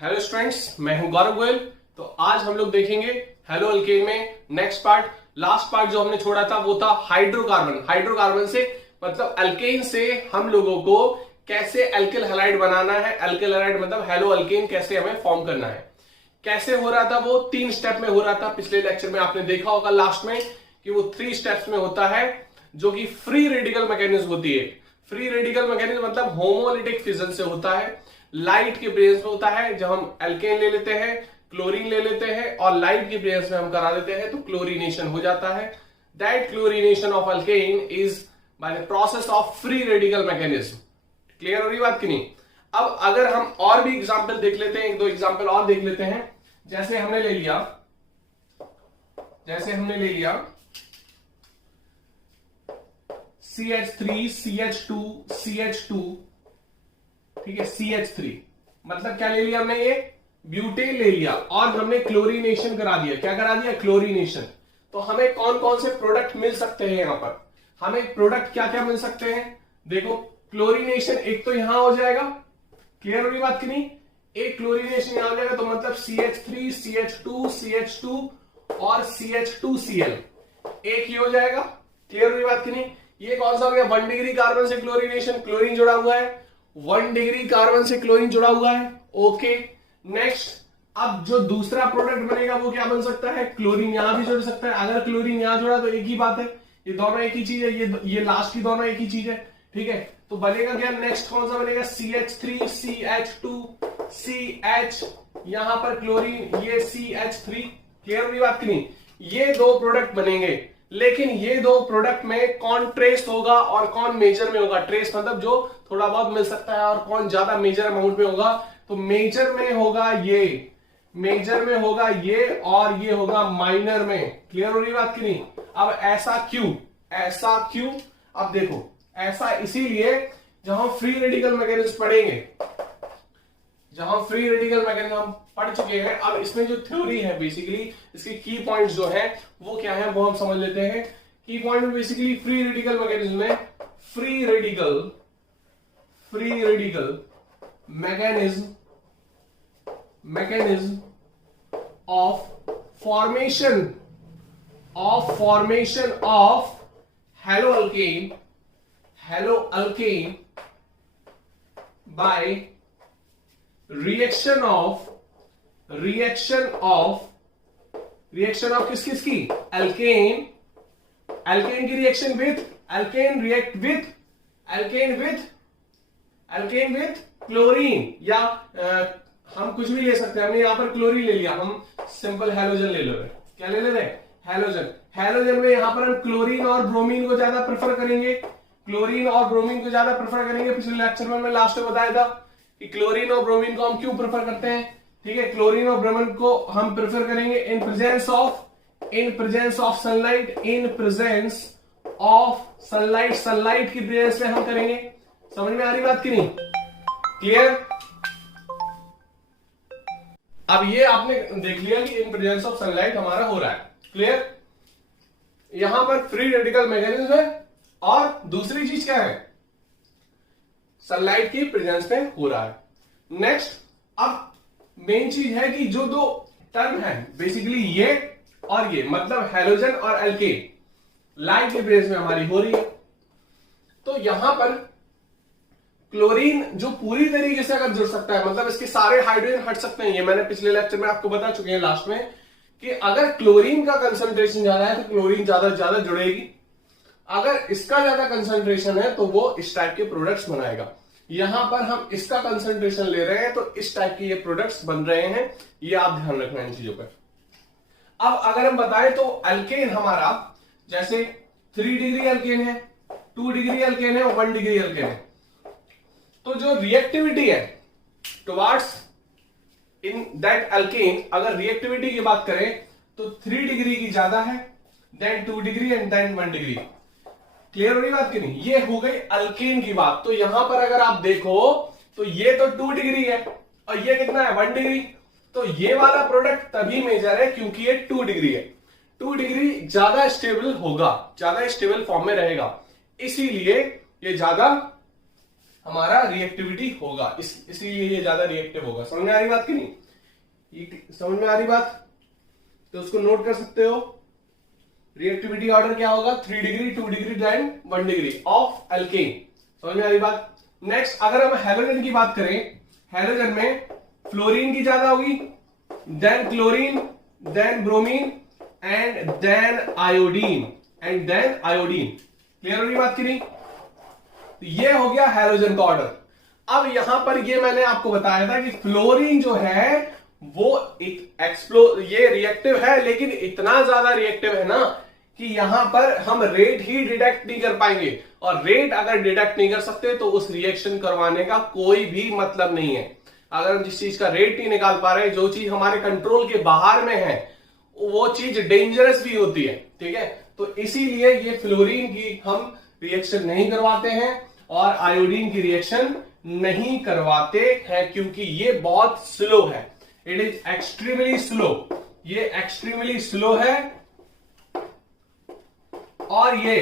Hello students, मैं हूं गौरव गोयल। तो आज हम लोग देखेंगे हेलो अल्केन में नेक्स्ट पार्ट। लास्ट पार्ट जो हमने छोड़ा था वो था हाइड्रोकार्बन। हाइड्रोकार्बन से मतलब अल्केन से हम लोगों को कैसे एल्किल हैलाइड बनाना है। एल्किल हैलाइड मतलब हेलो अल्केन कैसे हमें फॉर्म करना है। कैसे हो रहा था वो 3 स्टेप में हो रहा था। पिछले लेक्चर में आपने देखा होगा लास्ट में कि वो 3 स्टेप्स में होता है, जो कि फ्री रेडिकल मैकेनिज्म होती है। फ्री रेडिकल मैकेनिज्म मतलब होमोलिटिक फिजन से होता है, लाइट के प्रेजेंस में होता है। जब हम एल्केन ले लेते हैं, क्लोरीन ले लेते हैं और लाइट के प्रेजेंस में हम करा देते हैं तो क्लोरीनेशन हो जाता है। That chlorination of alkane is by the process of free radical mechanism. Clear हो रही बात कि नहीं? अब अगर हम और भी एग्जांपल देख लेते हैं, 1-2 एग्जांपल और देख लेते हैं। जैसे हमने ले लिया CH3 CH2 CH2, ठीक है, CH3 मतलब क्या ले लिया हमने? ये ब्यूटेन ले लिया और हमने क्लोरीनेशन करा दिया। क्या करा दिया? क्लोरीनेशन। तो हमें कौन कौन से प्रोडक्ट मिल सकते हैं? यहां पर हमें प्रोडक्ट क्या क्या मिल सकते हैं? देखो, क्लोरीनेशन एक तो यहां हो जाएगा। क्लियर हो रही बात कि नहीं? एक क्लोरीनेशन यहां हो जाएगा तो मतलब CH3 CH2 CH2 और CH2Cl एक ही हो जाएगा। क्लियर हो रही बात कि नहीं? ये कौन सा हो गया? 1 डिग्री कार्बन से क्लोरीनेशन, क्लोरीन जुड़ा हुआ है। 1 डिग्री कार्बन से क्लोरीन जुड़ा हुआ है। Okay, next. अब जो दूसरा प्रोडक्ट बनेगा वो क्या बन सकता है? क्लोरीन यहां भी जुड़ सकता है। अगर क्लोरीन यहां जुड़ा तो एक ही बात है, ये दोनों एक ही चीज है, ये लास्ट की दोनों एक ही चीज है। ठीक है, तो बनेगा क्या? नेक्स्ट कौन सा बनेगा? CH3 CH2 CH, यहां पर क्लोरीन, ये CH3। क्लियर हुई बात की नहीं? ये 2 प्रोडक्ट बनेंगे, लेकिन ये 2 प्रोडक्ट में कौन ट्रेस होगा और कौन मेजर में होगा? ट्रेस मतलब जो थोड़ा बहुत मिल सकता है और कौन ज्यादा मेजर अमाउंट में होगा? तो मेजर में होगा ये, मेजर में होगा ये, और ये होगा माइनर में। क्लियर हो रही बात की नहीं? अब ऐसा क्यों? ऐसा क्यों? अब देखो, ऐसा इसीलिए जहां फ्री रेडिकल मैकेनिज्म पढ़ेंगे, जहां फ्री रेडिकल मैकेनिज्म हम पढ़ चुके हैं, अब इसमें जो थ्योरी है बेसिकली इसके की पॉइंट्स जो है वो क्या है वो हम समझ लेते हैं। की पॉइंट में बेसिकली फ्री रेडिकल मैकेनिज्म में free radical mechanism of formation of hello alkane by reaction of किस की? अल्केन की reaction with alkane with chlorine, या हम कुछ भी ले सकते हैं। हमने यहां पर क्लोरीन ले लिया, हम सिंपल हैलोजन ले ले रहे। क्या ले रहे? हैलोजन में यहां पर हम क्लोरीन और ब्रोमीन को ज्यादा प्रेफर करेंगे। पिछले लेक्चर में मैं लास्ट में बताया था कि क्लोरीन और ब्रोमीन को हम क्यों प्रेफर करते हैं। ठीक है, क्लोरीन और ब्रोमीन को हम प्रेफर करेंगे इन प्रेजेंस ऑफ सनलाइट की प्रेजेंस में हम करेंगे। समझ में आ रही बात की नहीं? क्लियर? अब ये आपने देख लिया कि इन प्रेजेंस ऑफ सनलाइट हमारा हो रहा है। क्लियर? यहां पर फ्री रेडिकल मैकेनिज्म है और दूसरी चीज क्या है? सनलाइट की प्रेजेंस में हो रहा है। नेक्स्ट, अब मेन चीज है कि जो 2 टर्म है बेसिकली ये और ये, मतलब हैलोजन और अल्केन, लाइट की प्रेजेंस में हमारी हो रही है। तो यहां पर क्लोरीन जो पूरी तरीके से अगर जुड़ सकता है, मतलब इसके सारे हाइड्रोजन हट सकते हैं। ये मैंने पिछले लेक्चर में आपको बता चुके हैं लास्ट में कि अगर क्लोरीन का कंसंट्रेशन ज्यादा है तो क्लोरीन ज्यादा जुड़ेगी। अगर इसका ज्यादा कंसंट्रेशन है तो वो इस टाइप के प्रोडक्ट्स बनाएगा। यहां पर हम इसका कंसंट्रेशन ले रहे हैं तो इस टाइप के ये प्रोडक्ट्स बन रहे हैं। ये आप ध्यान रखना इन चीजों पर। अब अगर हम बताएं तो अल्केन हमारा जैसे 3 डिग्री अल्केन है, 2 डिग्री अल्केन है, 1 डिग्री अल्केन है। तो जो रिएक्टिविटी है टुवार्ड्स इन दैट अल्केन, अगर रिएक्टिविटी की बात करें तो 3 डिग्री की ज्यादा है, then 2 degree and then 1 degree. Clear हो रही बात की नहीं? ये हो गई अल्केन की बात। तो यहां पर अगर आप देखो तो ये तो 2 डिग्री है और ये कितना है? 1 डिग्री। तो ये वाला प्रोडक्ट तभी मेजर है क्योंकि ये 2 डिग्री है। 2 डिग्री ज्यादा स्टेबल होगा, ज्यादा स्टेबल फॉर्म में रहेगा, इसीलिए ये ज्यादा हमारा रिएक्टिविटी होगा, इसीलिए ये ज्यादा रिएक्टिव होगा। समझ में आ रही बात कि नहीं? ये समझ में आ रही बात? तो उसको नोट कर सकते हो। रिएक्टिविटी ऑर्डर क्या होगा? 3 degree, 2 degree then 1 degree of alkane. समझ में आ रही बात? नेक्स्ट अगर हम हैलोजन की बात करें, हैलोजन में फ्लोरीन की ज्यादा होगी, then chlorine, then bromine and then iodine, clear हो रही बात की नहीं? तो ये हो गया हैलोजन का ऑर्डर। अब यहां पर ये मैंने आपको बताया था कि फ्लोरीन जो है वो ये रिएक्टिव है, लेकिन इतना ज्यादा रिएक्टिव है ना कि यहां पर हम रेट ही डिटेक्ट नहीं कर पाएंगे, और रेट अगर डिटेक्ट नहीं कर सकते तो उस रिएक्शन करवाने का कोई भी मतलब नहीं है। अगर हम जिस चीज का रेट नहीं निकाल पा रहे, जो चीज हमारे कंट्रोल के बाहर में है, वो चीज डेंजरस भी होती है, ठीक है? तो इसीलिए ये फ्लोरीन की हम रिएक्शन नहीं करवाते हैं और आयोडीन की रिएक्शन नहीं करवाते हैं, क्योंकि ये बहुत स्लो है। इट इज एक्सट्रीमली स्लो, ये एक्सट्रीमली स्लो है, और ये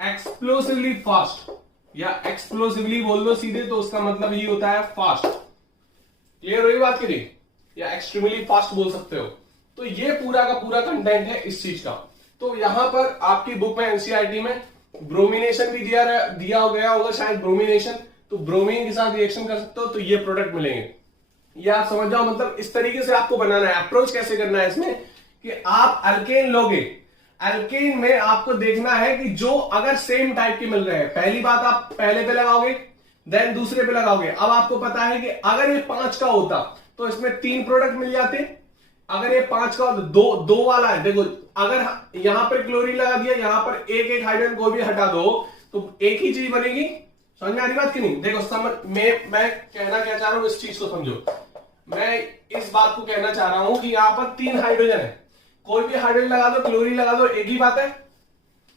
एक्सप्लोसिवली फास्ट, या एक्सप्लोसिवली बोल दो सीधे तो उसका मतलब ही होता है फास्ट। क्लियर हुई बात की नहीं? या एक्सट्रीमली फास्ट बोल सकते हो। तो ये पूरा का पूरा कंटेंट है इस चीज का। तो यहां पर आपकी बुक में एनसीईआरटी में ब्रोमिनेशन भी दिया गया होगा शायद, ब्रोमिनेशन, तो ब्रोमीन के साथ रिएक्शन कर सकते हो तो ये प्रोडक्ट मिलेंगे। ये आप समझ जाओ, मतलब इस तरीके से आपको बनाना है। अप्रोच कैसे करना है इसमें कि आप अल्केन लोगे, अल्केन में आपको देखना है कि जो अगर सेम टाइप के मिल रहे हैं, पहली बात आप पहले पे लगाओगे, देन दूसरे पे लगाओगे। अब आपको पता है कि अगर ये 5 का होता तो इसमें 3 प्रोडक्ट मिल जाते, अगर ये 5 का होता दो वाला है। देखो अगर यहां पर क्लोरीन लगा दिया, यहां पर एक हाइड्रोजन को भी हटा दो तो एक ही चीज बनेगी। समझ में आ रही बात कि नहीं? देखो मैं कहना क्या चाह रहा हूं, इस चीज को समझो। मैं इस बात को कहना चाह रहा हूं कि यहां पर 3 हाइड्रोजन है, कोई भी हाइड्रोजन लगा दो, क्लोरीन लगा दो, एक ही बात है।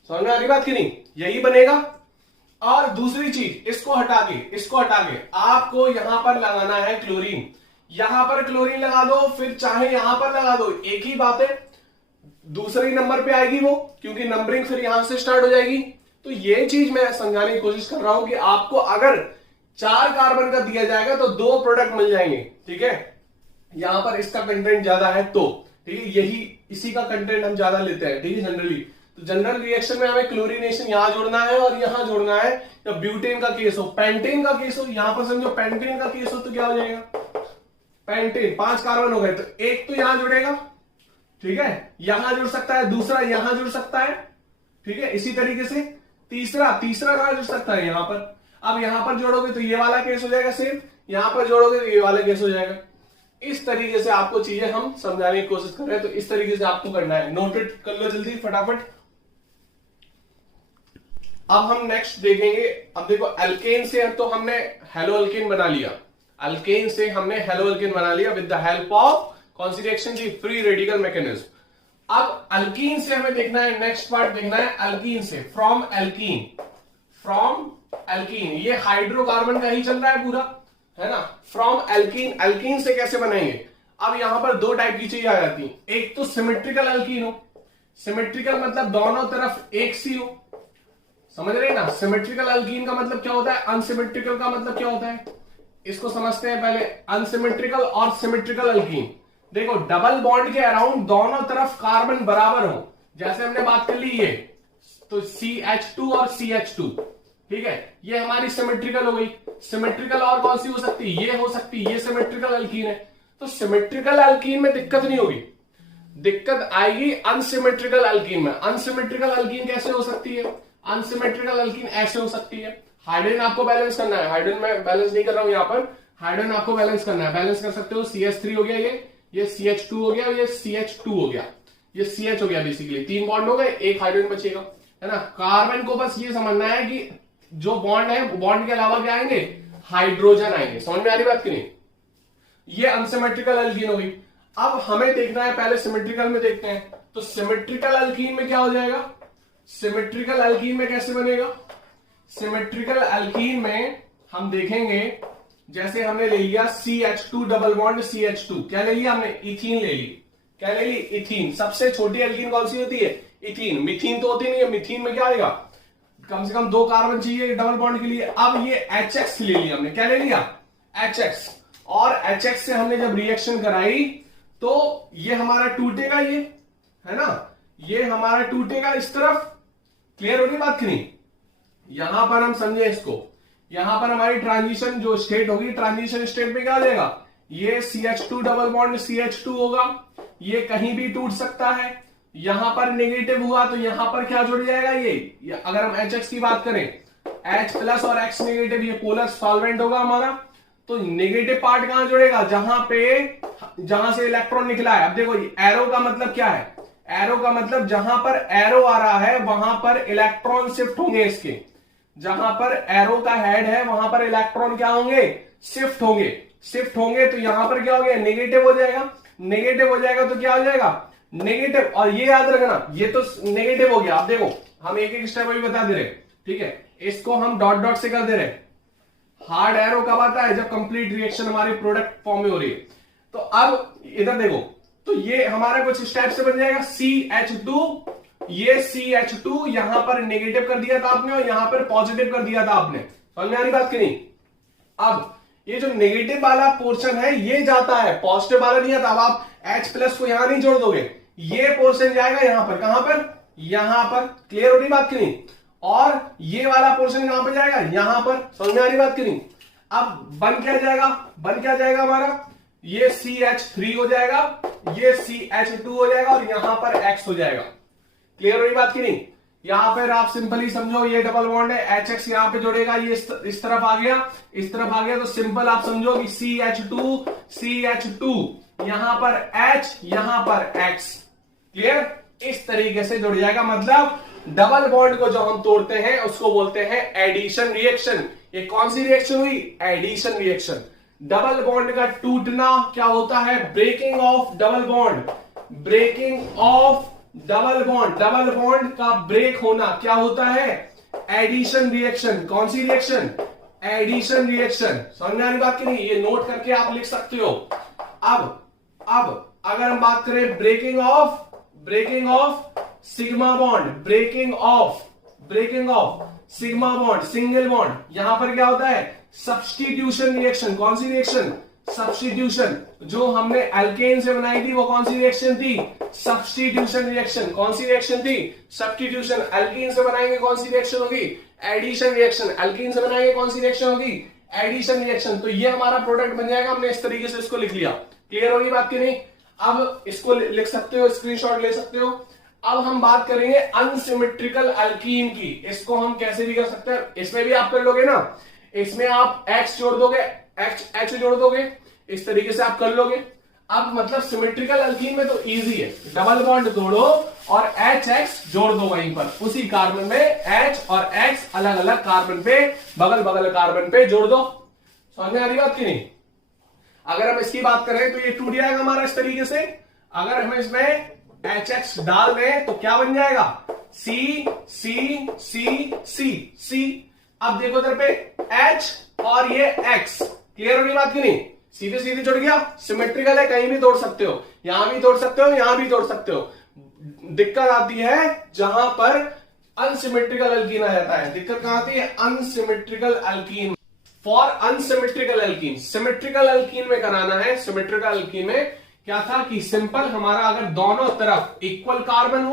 समझ में आ रही बात कि नहीं? यही बनेगा। और दूसरी चीज, इसको हटा के आपको यहां पर लगाना है क्लोरीन। यहां पर क्लोरीन लगा दो, फिर चाहे यहां पर लगा दो, एक ही बात है। दूसरे नंबर पे आएगी वो, क्योंकि नंबरिंग फिर यहां से स्टार्ट हो जाएगी। तो ये चीज मैं समझाने की कोशिश कर रहा हूं कि आपको अगर 4 कार्बन का दिया जाएगा तो 2 प्रोडक्ट मिल जाएंगे, ठीक है? यहां पर इसका कंटेंट ज्यादा है तो, ठीक है, इसी का कंटेंट हम ज्यादा लेते हैं, ठीक है, जनरली। तो जनरल रिएक्शन में हमें क्लोरीनेशन यहां जोड़ना है और यहां जोड़ना है। या ब्यूटेन का केस हो, पेंटेन का केस हो, यहां पर समझो पेंटेन का केस हो तो क्या हो जाएगा? पेंटेन 5 कार्बन हो गए तो एक तो यहां जुड़ेगा, ठीक है, यहां जुड़ सकता है, दूसरा यहां जुड़ सकता है, ठीक है। इसी तरीके से तीसरा कहां जुड़ सकता है? यहां पर। अब यहां पर जोड़ोगे तो ये वाला केस हो जाएगा सेम, यहां पर जोड़ोगे तो ये वाला केस हो जाएगा। इस तरीके से आपको चीजें हम समझाने की कोशिश कर रहे हैं, तो इस तरीके से आपको करना है। नोटेड कर लो जल्दी फटाफट। अब हम नेक्स्ट देखेंगे। अब देखो अल्केन से तो हमने हेलो अल्केन बना लिया, अल्केन से हमने हेलो अल्केन बना लिया विद द हेल्प ऑफ कौन सी रिएक्शन की? Free radical mechanism. अब अल्कीन से हमें देखना है, नेक्स्ट पार्ट देखना है अल्कीन से। फ्रॉम अल्कीन, ये हाइड्रोकार्बन का ही चल रहा है पूरा, है ना? फ्रॉम अल्कीन, अल्कीन से कैसे बनाएंगे? अब यहां पर 2 टाइप की चीजें आ जाती हैं। एक तो सिमेट्रिकल अल्कीन हो, सिमेट्रिकल मतलब दोनों तरफ एक सी हो, समझ रहे हैं ना? सिमेट्रिकल अल्कीन का मतलब क्या होता है, अनसिमेट्रिकल का मतलब क्या होता है, इसको समझते हैं पहले। अनसिमेट्रिकल और सिमेट्रिकल अल्कीन, देखो डबल बॉन्ड के अराउंड दोनों तरफ कार्बन बराबर हो, जैसे हमने बात कर ली ये, तो CH2 और CH2, ठीक है, ये हमारी सिमेट्रिकल हो गई। सिमेट्रिकल और कौन सी हो सकती है? ये हो सकती है, ये सिमेट्रिकल अल्कीन है। तो सिमेट्रिकल अल्कीन में दिक्कत नहीं होगी, दिक्कत आएगी अनसिमेट्रिकल अल्कीन में। अनसिमेट्रिकल अल्कीन कैसे हो सकती है? अनसिमेट्रिकल अल्कीन ऐसे हो सकती है। हाइड्रोजन आपको बैलेंस करना है, हाइड्रोजन में बैलेंस नहीं कर रहा हूं यहां पर, हाइड्रोजन आपको बैलेंस करना है। बैलेंस कर सकते हो, CH3 हो गया, ये CH2 हो गया, ये CH2 हो गया, ये CH हो गया। बेसिकली 3 बॉन्ड हो गए, एक हाइड्रोजन बचेगा, है ना? कार्बन को बस ये समझना है कि जो बॉन्ड है, बॉन्ड के अलावा क्या आएंगे? हाइड्रोजन आएंगे। समझ में आ रही बात की नहीं? ये अनसिमेट्रिकल अल्कीन हो गई। अब हमें देखना है, पहले सिमेट्रिकल में देखते हैं। तो सिमेट्रिकल अल्कीन में क्या हो जाएगा? सिमेट्रिकल अल्कीन में कैसे बनेगा? सिमेट्रिकल अल्कीन में हम देखेंगे, जैसे हमने ले लिया CH2 डबल बॉन्ड CH2, क्या ले लिया हमने? इथीन ले ली। क्या ले ली? इथीन। सबसे छोटी अल्कीन कौन सी होती है? इथीन। मिथीन तो होती नहीं है, मिथीन में क्या आएगा? कम से कम 2 कार्बन चाहिए डबल बॉन्ड के लिए। अब ये HX ले लिया हमने, क्या ले लिया, HX, और HX से हमने जब रिएक्शन कराई तो ये हमारा टूटेगा, ये है ना, ये हमारा टूटेगा इस तरफ। क्लियर हो गई बात की नहीं? यहां पर हम समझे इसको, यहां पर हमारी ट्रांजिशन जो स्टेट होगी, ट्रांजिशन स्टेट में क्या हो जाएगा, ये CH2 डबल बॉन्ड CH2 होगा, ये कहीं भी टूट सकता है। यहां पर नेगेटिव हुआ तो यहां पर क्या जुड़ जाएगा, ये अगर हम HX की बात करें, H प्लस और X नेगेटिव, ये पोलर सॉल्वेंट होगा हमारा, तो नेगेटिव पार्ट कहां जुड़ेगा, जहां से इलेक्ट्रॉन निकला है। अब देखो एरो का मतलब क्या है, एरो का मतलब जहां पर एरो आ रहा है वहां पर इलेक्ट्रॉन शिफ्ट होंगे इसके, जहां पर एरो का हेड है वहां पर इलेक्ट्रॉन क्या होंगे, शिफ्ट होंगे। शिफ्ट होंगे तो यहां पर क्या हो गया, नेगेटिव हो जाएगा, नेगेटिव हो जाएगा तो क्या हो जाएगा, नेगेटिव। और ये याद रखना, ये तो नेगेटिव हो गया। आप देखो हम एक एक स्टेप अभी बता दे रहे, ठीक है, इसको हम डॉट डॉट से कर दे रहे। हार्ड एरो कब आता है, जब कंप्लीट रिएक्शन हमारी प्रोडक्ट फॉर्म में हो रही है। तो अब इधर देखो, तो ये हमारा कुछ स्टेप से बन जाएगा CH2, ये CH2 यहां पर नेगेटिव कर दिया था आपने और यहां पर पॉजिटिव कर दिया था आपने, समझ में आ रही बात की नहीं? अब ये जो नेगेटिव वाला पोर्शन है ये जाता है, पॉजिटिव वाला नहीं आता। अब आप H प्लस को यहां नहीं जोड़ दोगे, ये पोर्शन जाएगा यहां पर, कहां पर, यहां पर। क्लियर हो रही बात की नहीं? और ये वाला पोर्शन कहां पर जाएगा, यहां पर। समझ में आ रही बात की नहीं? अब बन क्या जाएगा, बन क्या जाएगा हमारा, ये CH3 हो जाएगा, ये CH2 हो जाएगा और यहां पर X हो जाएगा। क्लियर हो रही बात की नहीं? यहां पर आप सिंपली समझो, ये डबल बॉन्ड है, HX यहां पे जुड़ेगा, ये इस तरफ आ गया, इस तरफ आ गया, तो सिंपल आप समझो कि CH2 यहां पर H, यहां पर X। क्लियर? इस तरीके से जुड़ जाएगा। मतलब डबल बॉन्ड को जो हम तोड़ते हैं उसको बोलते हैं एडिशन रिएक्शन। ये कौन सी रिएक्शन हुई, एडिशन रिएक्शन। डबल बॉन्ड का टूटना क्या होता है, breaking of double bond, breaking of double bond, double bond का ब्रेक होना क्या होता है, एडिशन रिएक्शन। कौन सी रिएक्शन, एडिशन रिएक्शन। समझ में आने बात की नहीं? ये नोट करके आप लिख सकते हो। अब अगर हम बात करें breaking of sigma bond, breaking of sigma bond, single bond, यहां पर क्या होता है, सब्स्टिट्यूशन रिएक्शन। कौन सी रिएक्शन, सब्स्टिट्यूशन। जो हमने एल्केन से बनाई थी वो कौन सी रिएक्शन थी, सब्स्टिट्यूशन रिएक्शन। कौन सी रिएक्शन थी, सब्स्टिट्यूशन। एल्कीन से बनाएंगे कौन सी रिएक्शन होगी, एडिशन रिएक्शन। एल्कीन से बनाएंगे कौन सी रिएक्शन होगी, एडिशन रिएक्शन। तो ये हमारा प्रोडक्ट बन जाएगा। हमने इस तरीके से इसको लिख लिया। क्लियर होगी बात की नहीं? अब इसको लिख सकते हो, स्क्रीनशॉट ले सकते हो। अब हम बात करेंगे अनसिमेट्रिकल अल्कीन की। इसको हम कैसे भी कर सकते हैं, इसमें भी आप कर लोगे ना, इसमें आप X जोड़ दोगे, H जोड़ दोगे, इस तरीके से आप कर लोगे। अब मतलब सिमेट्रिकल अल्कीन में तो इजी है, डबल बॉन्ड तोड़ो और HX जोड़ दो वहीं पर, उसी कार्बन में H और X अलग अलग कार्बन पे, बगल बगल कार्बन पे जोड़ दो। समझ में आ रही बात की नहीं? अगर हम इसकी बात करें तो ये टूट जाएगा हमारा इस तरीके से। अगर हम इसमें HX डाल दें तो क्या बन जाएगा, C। अब देखो इधर पे H और ये X। क्लियर होगी बात की नहीं? सीधे सीधे जुड़ गया, सिमेट्रिकल है, कहीं भी तोड़ सकते हो, यहां भी तोड़ सकते हो, यहां भी तोड़ सकते हो। दिक्कत आती है जहां पर अनसिमेट्रिकल अल्कीन आ जाता है। दिक्कत कहां आती है, unsymmetrical alkyne. For unsymmetrical alkyne, symmetrical alkyne में कराना है। सिमेट्रिकल अल्कीन में क्या था कि सिंपल हमारा अगर दोनों तरफ इक्वल कार्बन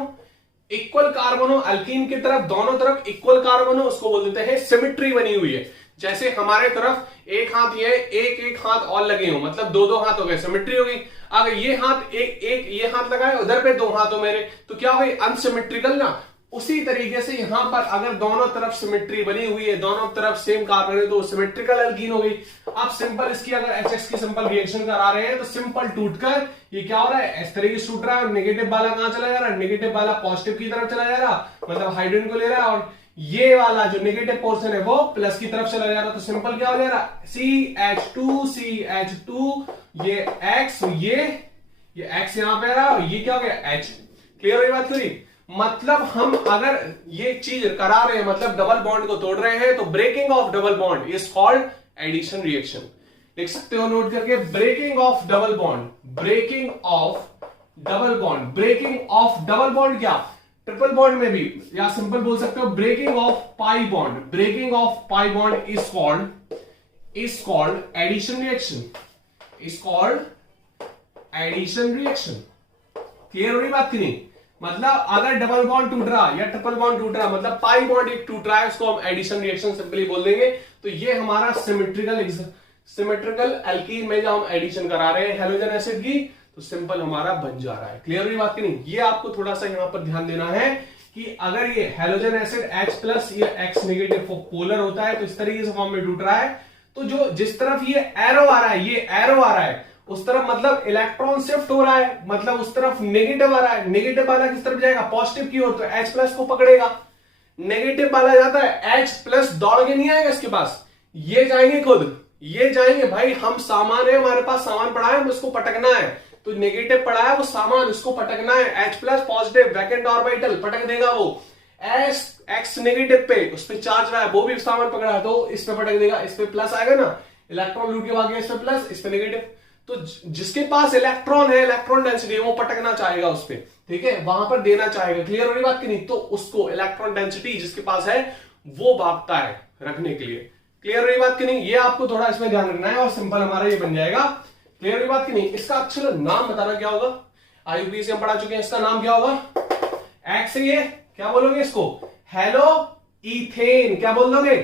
हो, अल्कीन की तरफ दोनों तरफ इक्वल कार्बन हो, उसको बोल देते हैं सिमेट्री बनी हुई है। जैसे हमारे तरफ एक हाथ ये, एक हाथ और लगे हो, मतलब दो हाथ हो गए, सिमेट्री हो गई। अगर ये हाथ ये हाथ लगाए, उधर पे 2 हाथ हो मेरे, तो क्या हो गई, अनसिमेट्रिकल ना। उसी तरीके से यहां पर अगर दोनों तरफ सिमेट्री बनी हुई है, दोनों तरफ सेम कार्बन है, तो सिमेट्रिकल अल्कीन हो गई। अब सिंपल इसकी अगर HX की सिंपल रिएक्शन करा रहे हैं तो सिंपल टूटकर ये क्या हो रहा है, इस तरीके से टूट रहा है। नेगेटिव वाला कहां चला जा रहा है, नेगेटिव वाला पॉजिटिव की तरफ चला जा रहा, मतलब हाइड्रोजन को ले रहा है, और ये वाला जो नेगेटिव पोर्शन है वो प्लस की तरफ चला जा रहा। तो सिंपल क्या हो जा रहा, CH2, ये X, ये X यहां पे रहा, और ये क्या हो गया, H। क्लियर हुई बात करी? मतलब हम अगर ये चीज करा रहे हैं, मतलब डबल बॉन्ड को तोड़ रहे हैं, तो breaking of double bond is called addition reaction. लिख सकते हो नोट करके, breaking of double bond, breaking of double bond, breaking of double bond क्या, ट्रिपल बॉन्ड में भी, या सिंपल बोल सकते हो breaking of pi bond, breaking of pi bond is called addition reaction, is called addition reaction. Clear हो रही बात की नहीं? मतलब अगर डबल बॉन्ड टूट रहा या ट्रिपल बॉन्ड टूट रहा, मतलब पाई बॉन्ड एक टूट रहा है, उसको हम एडिशन रिएक्शन सिंपली बोल देंगे। तो ये हमारा सिमेट्रिकल एल्कीन में जब हम एडिशन करा रहे हैं हेलोजन एसिड की, तो सिंपल हमारा बन जा रहा है। क्लियर हुई बात की नहीं? ये आपको थोड़ा सा यहां पर ध्यान देना है कि अगर ये हेलोजन एसिड H+ या X नेगेटिव पोलर होता है तो इस तरीके से फॉर्म में टूट रहा है, तो जो जिस तरफ ये एरो आ रहा है, ये एरो आ रहा है उस तरफ मतलब इलेक्ट्रॉन शिफ्ट हो रहा है, मतलब उस तरफ नेगेटिव आ रहा है। नेगेटिव वाला किस तरफ जाएगा? पॉजिटिव की ओर, तो H+ को पकड़ेगा। नेगेटिव वाला जाता है H+ दौड़ के नहीं आएगा इसके पास, ये जाएंगे खुद, ये जाएंगे भाई, हम सामान है, हमारे पास सामान पड़ा है, उसको पटकना है। तो नेगेटिव पड़ा है वो सामान, उसको पटकना है। H+ पॉजिटिव वैकेंट ऑर्बिटल पटक देगा वो। X नेगेटिव पे, उस पे चार्ज रहा है, वो भी सामान पकड़ा है तो इस पे पटक देगा। इस पे प्लस आएगा ना, इलेक्ट्रॉन लूट के भाग गया, इस पे प्लस, इस पे नेगेटिव। तो जिसके पास इलेक्ट्रॉन है, इलेक्ट्रॉन डेंसिटी है, वो पटकना चाहेगा उस पे, ठीक है, वहां पर देना चाहेगा। क्लियर हो रही बात की नहीं? तो उसको इलेक्ट्रॉन डेंसिटी जिसके पास है वो भागता है रखने के लिए। क्लियर हो रही बात की नहीं? ये आपको थोड़ा इसमें ध्यान रखना है और सिंपल हमारा ये बन जाएगा। क्लियर हुई बात की नहीं? इसका अच्छा नाम बताना क्या होगा, IUPAC हम पढ़ा चुके हैं, इसका नाम क्या होगा? एक्स से ये क्या बोलोगे इसको? Hello ethane. क्या बोल दोगे?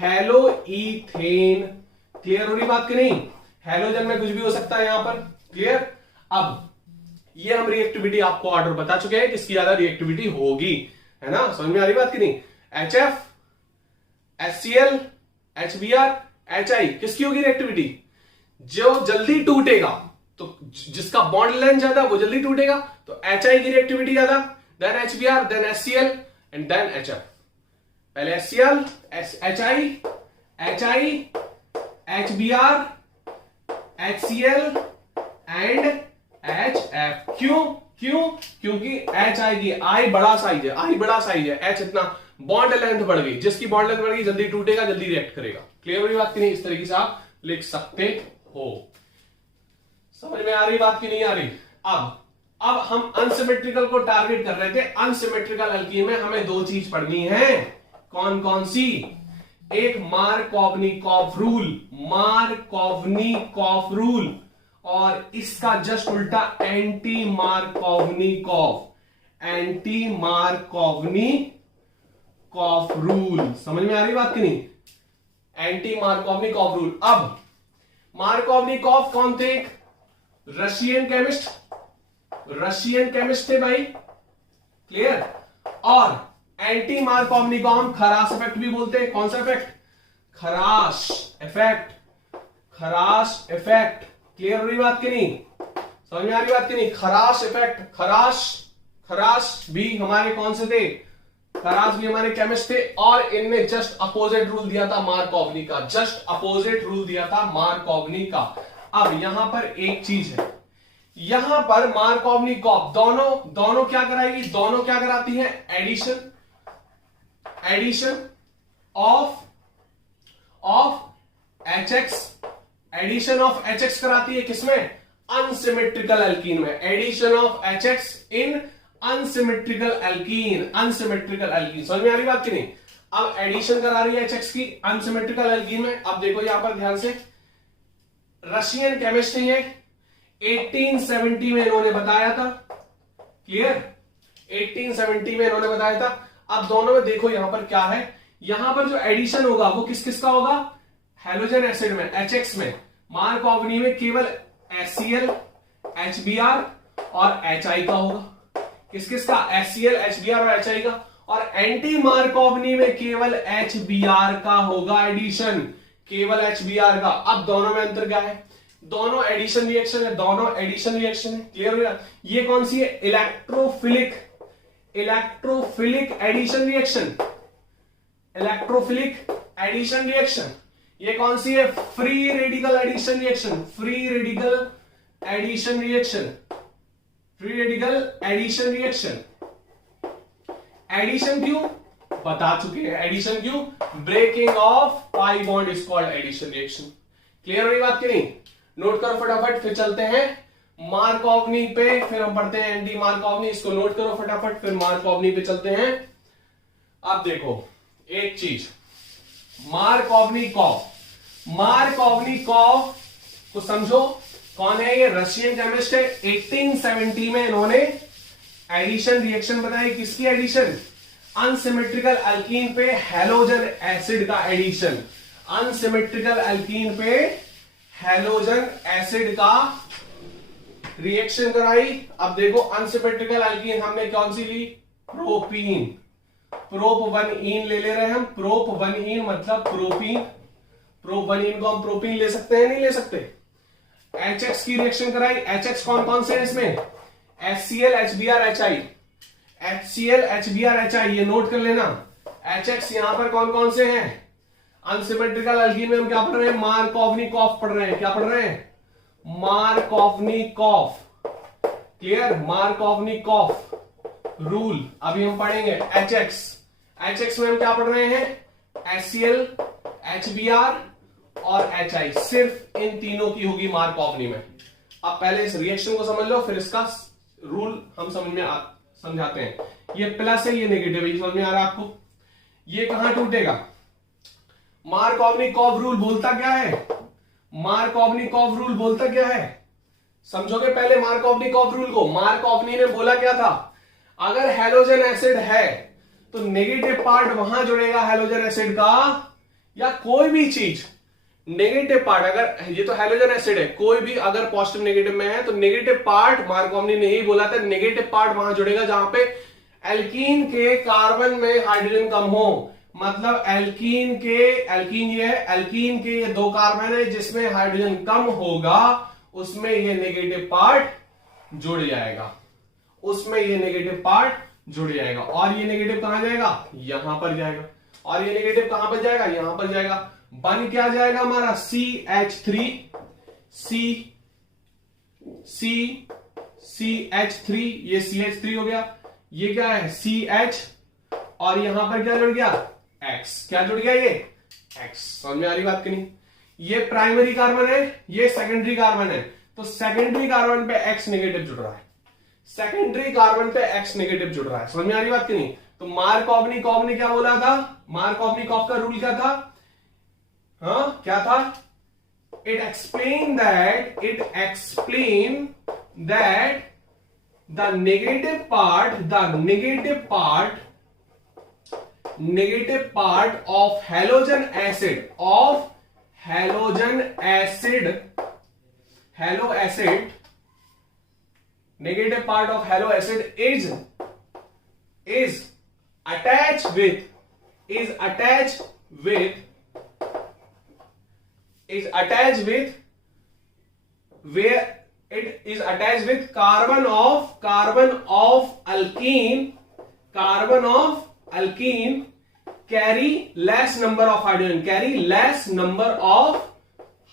Hello ethane. क्लियर हो रही बात की नहीं? हेलोजन में कुछ भी हो सकता है यहां पर। क्लियर? अब ये हम रिएक्टिविटी आपको ऑर्डर बता चुके हैं किसकी ज्यादा रिएक्टिविटी होगी, है ना? समझ में आ रही बात की नहीं? HF, HCl, HBr, HI किसकी होगी रिएक्टिविटी? जो जल्दी टूटेगा, तो जिसका बॉन्ड लेंथ ज्यादा वो जल्दी टूटेगा, तो HI की रिएक्टिविटी ज्यादा, then HBr, then HCl and then HF। पहले HCl, HI, HBr, HCl एंड HF। क्यों? क्योंकि HI की I बड़ा साइज है, I बड़ा साइज है, H इतना बॉन्ड लेंथ बढ़ गई, जिसकी बॉन्ड लेंथ बढ़ गई जल्दी टूटेगा, जल्दी रिएक्ट करेगा। क्लियर हो रही बात की नहीं? इस तरीके से आप लिख सकते हो। समझ में आ रही बात की नहीं आ रही? अब हम अनसिमेट्रिकल को टारगेट कर रहे थे। अनसिमेट्रिकल एल्कीन में हमें दो चीज पढ़नी है। कौन कौन सी? एक मार्कोवनिकॉफ रूल, और इसका जस्ट उल्टा एंटी मार्कोवनिकॉफ रूल। समझ में आ रही बात की नहीं? Anti Markovnikov rule. अब मार्कोवनिकॉफ कौन थे? रशियन केमिस्ट थे भाई। क्लियर? और एंटी मार्कोवनिकॉफ खराश इफेक्ट भी बोलते हैं। कौन सा इफेक्ट? खराश इफेक्ट। क्लियर हो रही बात की नहीं? समझ में आ रही बात की नहीं? खराश इफेक्ट। खराश भी हमारे कौन से थे? खराश भी हमारे केमिस्ट थे, और इनने जस्ट अपोजिट रूल दिया था मार्कोवनी का। अब यहां पर एक चीज है, यहां पर मार्कोवनिकॉफ दोनों क्या कराएगी? दोनों क्या कराती है? एडिशन ऑफ HX कराती है। किसमें? अनसिमेट्रिकल एल्कीन में। Addition of HX in unsymmetrical alkene. समझ में आ रही बात की नहीं? अब एडिशन करा रही है HX की अनसिमेट्रिकल एल्कीन में। अब देखो यहां पर ध्यान से, रशियन केमिस्ट है, 1870 में इन्होंने बताया था। क्लियर? 1870 में इन्होंने बताया था। अब दोनों में देखो यहां पर क्या है, यहां पर जो एडिशन होगा वो किस का होगा? हेलोजन एसिड में, HX में। मार्कोवनी में केवल HCl, HBr और HI का होगा। किस का? HCl, HBr और HI का। और एंटी मार्कोवनी में केवल HBr का होगा एडिशन, केवल HBr का। अब दोनों में अंतर क्या है? दोनों एडिशन रिएक्शन है। क्लियर हो गया? ये कौन सी है? Electrophilic addition reaction. ये कौन सी है? Free radical addition reaction. Addition क्यों? बता चुके हैं। एडिशन क्यों? Breaking of pi bond is called addition reaction. Clear हो रही बात की नहीं? नोट करो फटाफट, फिर चलते हैं मार्कोवनी पे फिर हम पढ़ते हैं एंटी मार्कोवनी, इसको नोट करो फटाफट, फिर मार्कोवनी पे चलते हैं। अब देखो एक चीज, मार्कोवनी कॉफ को समझो, कौन है ये? रशियन केमिस्ट है। 1870 में इन्होंने एडिशन रिएक्शन बताई। किसकी एडिशन? अनसिमेट्रिकल अल्कीन पे हैलोजन एसिड का एडिशन। अनसिमेट्रिकल अल्कीन पे हैलोजन एसिड का रिएक्शन कराई। अब देखो अनसिमेट्रिकल अल्कीन हमने कौन सी ली? प्रोपीन। प्रोप-1-ईन ले रहे हैं हम। प्रोप-1-ईन मतलब प्रोपीन। प्रोप-1-ईन को हम प्रोपीन ले सकते हैं, नहीं ले सकते? HX की रिएक्शन कराई। HX कौन कौन से है इसमें? HCl, HBr, HI। HCl, HBr, HI ये नोट कर लेना। HX यहां पर कौन कौन से हैं? अनसिमेट्रिकल अल्कीन में हम क्या पढ़ रहे हैं? मार्कोवनी कॉफ पढ़ रहे हैं। क्या पढ़ रहे हैं? मार्कोवनी कॉफ। क्लियर? मार्कोवनी कॉफ रूल अभी हम पढ़ेंगे। HX में हम क्या पढ़ रहे हैं? HCl, HBr और HI। सिर्फ इन तीनों की होगी मार्कोवनी में। अब पहले इस रिएक्शन को समझ लो, फिर इसका रूल हम समझाते हैं। ये प्लस है, ये नेगेटिव है, ये समझ में आ रहा है आपको? ये कहां टूटेगा? मार्कोवनी कॉफ रूल बोलता क्या है? मार्कोवनी कॉफ रूल बोलता क्या है? समझोगे पहले मार्कोवनी कॉफ रूल को। मार्कोवनी ने बोला क्या था? अगर हैलोजन एसिड है तो नेगेटिव पार्ट वहां जुड़ेगा हैलोजन एसिड का, या कोई भी चीज नेगेटिव पार्ट, अगर ये तो हैलोजन एसिड है, कोई भी अगर पॉजिटिव नेगेटिव में है तो नेगेटिव पार्ट, मार्कोवनी ने यही बोला था, नेगेटिव पार्ट वहां जुड़ेगा जहां पे एल्कीन के कार्बन में हाइड्रोजन कम हो। मतलब एल्कीन ये है, एल्कीन के ये 2 कार्बन है जिसमें हाइड्रोजन कम होगा, उसमें ये नेगेटिव पार्ट जुड़ जाएगा। उसमें ये नेगेटिव पार्ट जुड़ जाएगा। और ये नेगेटिव कहां जाएगा? यहां पर जाएगा। और ये नेगेटिव कहां पर जाएगा? यहां पर जाएगा। बन क्या जाएगा हमारा? CH3, CH3, ये CH3 हो गया। ये क्या है? CH, और यहां पर क्या जुड़ गया? X। क्या जुड़ गया? ये X। समझ में आ रही बात कि नहीं? ये प्राइमरी कार्बन है, ये सेकेंडरी कार्बन है, तो सेकेंडरी कार्बन पे X नेगेटिव जुड़ रहा है। सेकेंडरी कार्बन पे X नेगेटिव जुड़ रहा है। समझ में आ रही बात कि नहीं? तो मार्कोवनी कॉफ ने क्या बोला था? मार्कोवनी कॉफ का रूल क्या था? हाँ क्या था? It explained that the negative part of halogen acid negative part of halo acid is attached with carbon of alkene carry less number of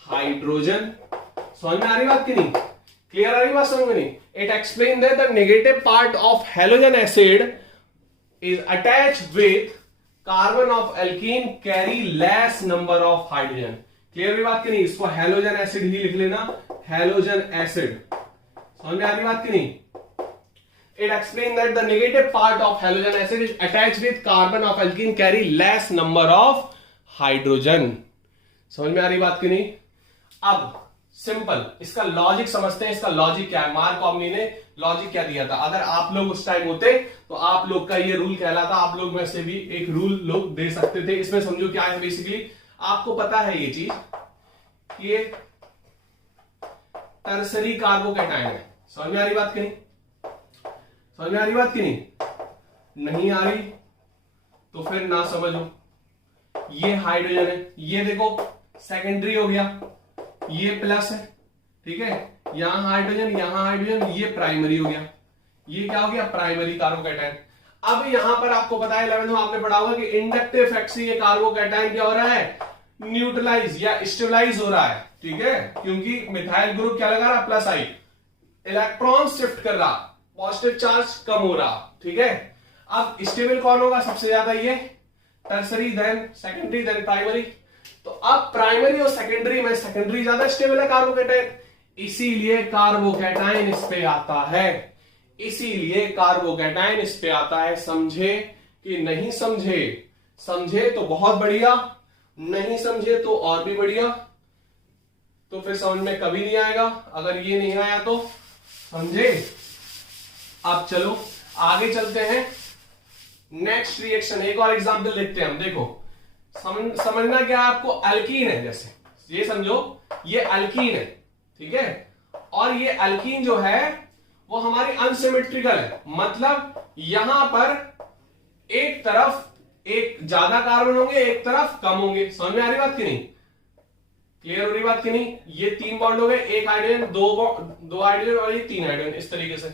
hydrogen। समझ में आ रही बात कि नहीं? क्लियर आ रही बात समझ में नहीं? It explains that the negative part of halogen acid is attached with carbon of alkene carry less number of hydrogen। Clear हुई बात कि नहीं? इसको हैलोजन एसिड ही लिख लेना, हैलोजन एसिड। समझ में आ रही बात कि नहीं? It explains that the negative part of halogen acid is attached with carbon of alkene carry less number of hydrogen। समझ में आ रही बात कि नहीं? अब सिंपल इसका लॉजिक समझते हैं। इसका लॉजिक क्या है? मार्कोवनी ने लॉजिक क्या दिया था? अगर आप लोग उस टाइम होते तो आप लोग का ये रूल कहलाता, आप लोग में से भी एक रूल लोग दे सकते थे। इसमें समझो क्या है, बेसिकली आपको पता है ये चीज कि ये टर्सरी कार्बोकैटायन है। समझ में आ रही बात कि नहीं? समझ में आ रही बात कि नहीं? नहीं आ रही तो फिर ना समझो। ये हाइड्रोजन है, ये देखो सेकेंडरी हो गया, ये प्लस है, ठीक है, यहां हाइड्रोजन, ये प्राइमरी हो गया। ये क्या हो गया? Primary carbocation. अब यहां पर आपको पता है 11th में आपने पढ़ा होगा कि इंडक्टिव इफेक्ट से ये कार्बोकैटायन क्या हो रहा है? न्यूट्रलाइज या स्टेबलाइज हो रहा है, ठीक है, क्योंकि मिथाइल ग्रुप क्या लगा रहा? प्लस आई, इलेक्ट्रॉन शिफ्ट कर रहा, पॉजिटिव चार्ज कम हो रहा, ठीक है। अब स्टेबल कौन होगा सबसे ज्यादा? ये tertiary, then secondary, then primary. तो अब प्राइमरी और सेकेंडरी में सेकेंडरी ज्यादा स्टेबल है कार्बोकैटायन, इसीलिए कार्बोकैटायन इस पे आता है, इसीलिए कार्बोकैटायन इस पे आता है। समझे कि नहीं समझे? समझे तो बहुत बढ़िया, नहीं समझे तो और भी बढ़िया। तो फिर समझ में कभी नहीं आएगा अगर ये नहीं आया तो। समझे? अब चलो आगे चलते हैं। नेक्स्ट रिएक्शन, एक और एग्जांपल देखते हैं हम। देखो समझना क्या आपको, अल्कीन है, जैसे ये समझो ये अल्कीन है, ठीक है, और ये अल्कीन जो है वो हमारी अनसिमेट्रिकल है, मतलब यहां पर एक तरफ एक ज्यादा कार्बन होंगे, एक तरफ कम होंगे। समझ में आ रही बात की नहीं? क्लियर हो रही बात की नहीं? ये 3 बॉन्ड हो गए, एक हाइड्रोजन, दो हाइड्रोजन और ये 3 हाइड्रोजन, इस तरीके से।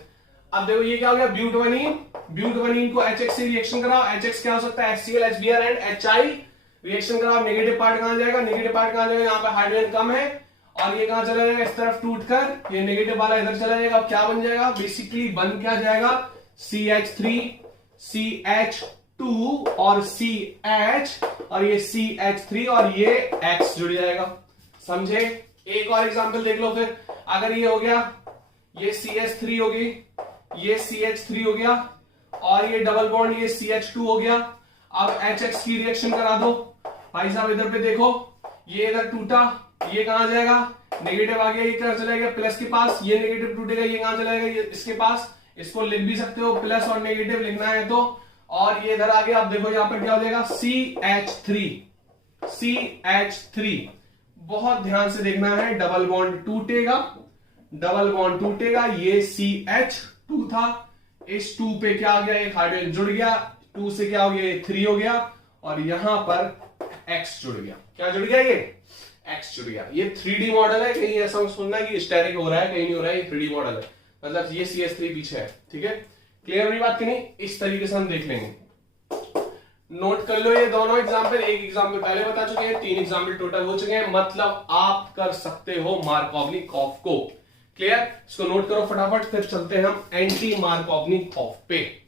अब देखो ये क्या हो गया, ब्यूटवनीन। ब्यूटवनीन को HX से रिएक्शन कराओ, HX क्या हो सकता है, HCl, HBr and HI। Reaction कराओ, नेगेटिव पार्ट कहां जाएगा, नेगेटिव पार्ट कहां जाएगा, यहाँ पे हाइड्रोजन कम है और ये कहां चला जाएगा, इस तरफ टूटकर ये नेगेटिव वाला इधर चला जाएगा। क्या बन जाएगा, बेसिकली बन क्या जाएगा, CH3, CH2 और CH, और ये CH3 और ये X जुड़ जाएगा। समझे? एक और एग्जांपल देख लो फिर। अगर ये हो गया, ये CH3 होगी, ये CH3 हो गया और ये डबल बॉन्ड ये CH2 हो गया। अब HX की रिएक्शन करा दो भाई साहब, इधर पे देखो, ये इधर टूटा, ये कहां जाएगा, नेगेटिव आ गया, ये क्या चला गया प्लस के पास, ये नेगेटिव टूटेगा, ये कहां चला जाएगा, ये इसके पास। इसको लिख भी सकते हो, प्लस और नेगेटिव लिखना है तो। और ये इधर आ गया, अब देखो यहां पर क्या हो जाएगा, CH3, CH3। बहुत ध्यान से देखना है, डबल बॉन्ड टूटेगा, डबल बॉन्ड टूटेगा, ये CH2 था, इस 2 पे क्या आ गया, एक हाइड्रोजन जुड़ गया, 2 से क्या हो गया, ये 3 हो गया और यहां पर X जुड़ गया। क्या जुड़ गया, ये X जुड़ गया। ये 3D मॉडल है, कहीं ऐसा सुनना कि स्टेरिक हो रहा है, कहीं नहीं हो रहा है, ये 3D मॉडल है, मतलब ये CH3 पीछे है। ठीक है, क्लियर हुई बात की नहीं? इस तरीके से हम देख लेंगे। नोट कर लो ये दोनों एग्जाम्पल, एक एग्जाम्पल पहले बता चुके हैं, 3 एग्जाम्पल टोटल हो चुके हैं, मतलब आप कर सकते हो मार्कोवनिकोफ को। क्लियर? इसको नोट करो फटाफट, फिर चलते हैं हम एंटी मार्कोवनिकोफ पे।